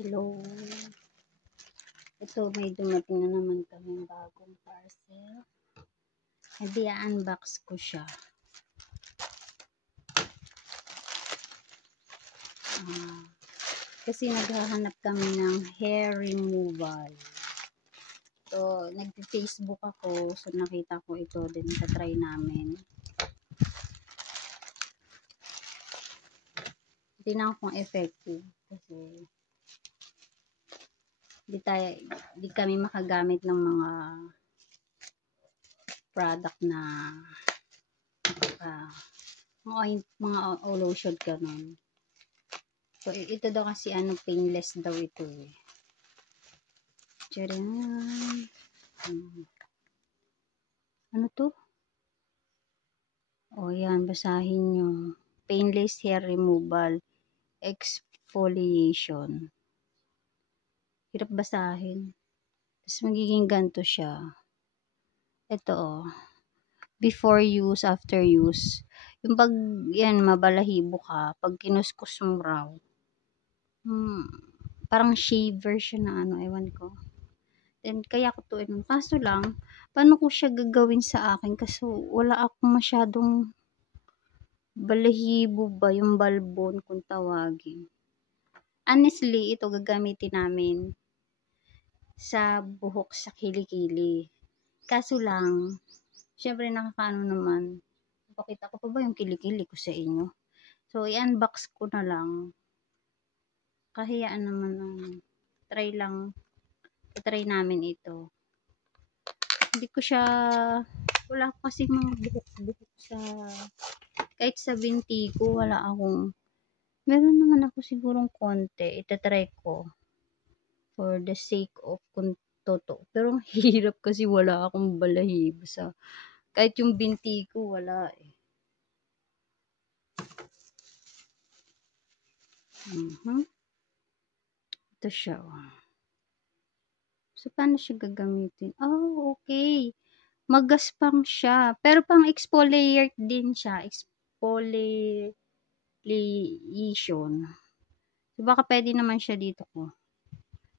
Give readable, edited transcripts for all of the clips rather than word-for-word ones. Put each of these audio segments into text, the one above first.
Hello. Ito, may dumating na naman kaming bagong parcel. Hindi, unbox ko siya. Kasi naghahanap kami ng hair removal. So, nag-Facebook ako. So, nakita ko ito din sa try namin. Tingnan ko kung effective. Kasi, di kami makagamit ng mga product na mga lotion ganun. So, ito daw kasi painless daw ito eh. Tcharan! Ano to? O yan, basahin nyo. Painless hair removal, exfoliation. Hirap basahin. Tapos magiging ganito siya. Ito before use, after use. Yung pag yan, mabalahibo ka, pag kinuskus mo raw, parang shaver siya na ewan ko. Then, kaya ko to kaso lang, paano ko siya gagawin sa akin? Kasi wala akong masyadong balahibo ba, yung balbon kung tawagin. Honestly, ito gagamitin namin sa buhok sa kilikili. Kaso lang, syempre nakakaano naman. Pakita ko pa ba yung kilikili ko sa inyo? So, i-unbox ko na lang. Kahiyaan naman try namin ito. Hindi ko siya, wala kasi mga buhok sa, kahit sa binti ko, meron naman ako sigurong konti. Itatry ko. For the sake of kung totoo. Pero ang hirap kasi wala akong balahibo sa, kahit yung binti ko, wala eh. Ito siya. So, paano siya gagamitin? Oh, okay. Magaspang siya. Pero pang exfoliate din siya. Exfoliation. So, baka pwede naman siya dito ko.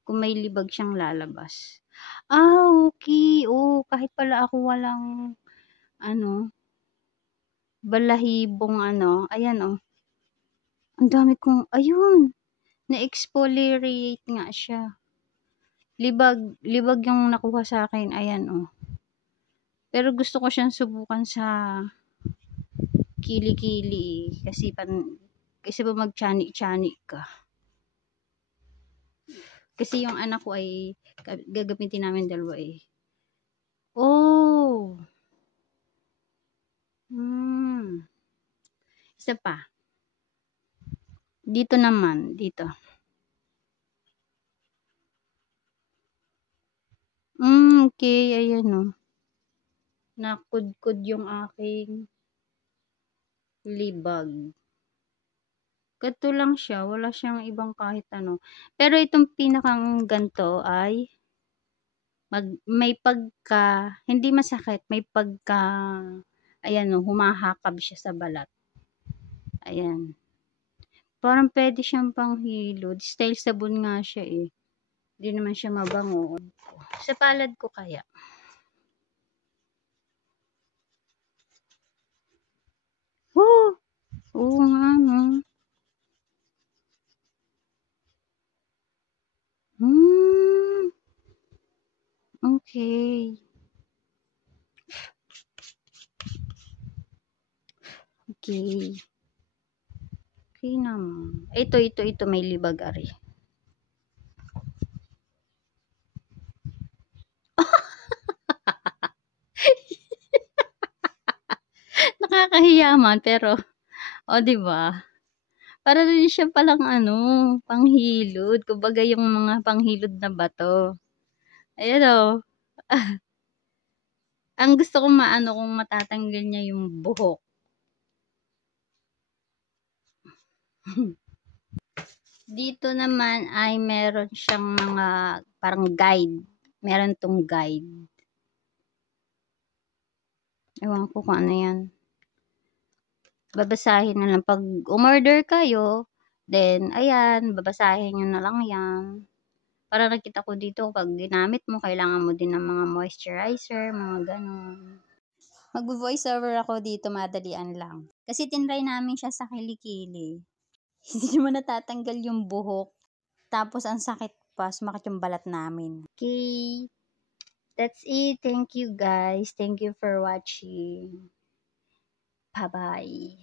Kung may libag siyang lalabas. Okay. Oh, kahit pala ako walang balahibong ayan ang dami kong, ayun, na-exfoliate nga siya. Libag yung nakuha sa akin, ayan Pero gusto ko siyang subukan sa kilikili kasi ba magchani-chani ka. Kasi yung anak ko ay gagamitin namin dalawa eh. Oh. Isa pa. Dito naman, dito. Okay, ayan nakudkod yung aking libag. Ganito lang siya, wala siyang ibang kahit ano. Pero itong pinakang ganto ay may pagka, hindi masakit, may pagka, ayan humahakab siya sa balat. Ayan. Parang pwede siyang panghilod. Style sabon nga siya eh. Hindi naman siya mabango. Sa palad ko kaya. Oo nga Okay. Okay. Okay naman. Ito may libag ari. Nakakahiya man pero di ba? Para din siya palang panghilod. Kumbaga yung mga panghilod na bato. Ayan Ang gusto kong kung matatanggal niya yung buhok. Dito naman ay meron siyang mga parang guide. Meron tong guide. Ewan ko kung ano yan. Babasahin na lang. Pag umorder kayo, Then, ayan, babasahin nyo na lang yan. Para nakita ko dito, pag ginamit mo, kailangan mo din ng mga moisturizer, mga ganon. Mag-voice over ako dito, madalian lang. Kasi tinry namin siya sa kilikili. Hindi naman natatanggal yung buhok. Tapos, ang sakit pa, sumakit yung balat namin. Okay, that's it. Thank you guys. Thank you for watching. Bye-bye.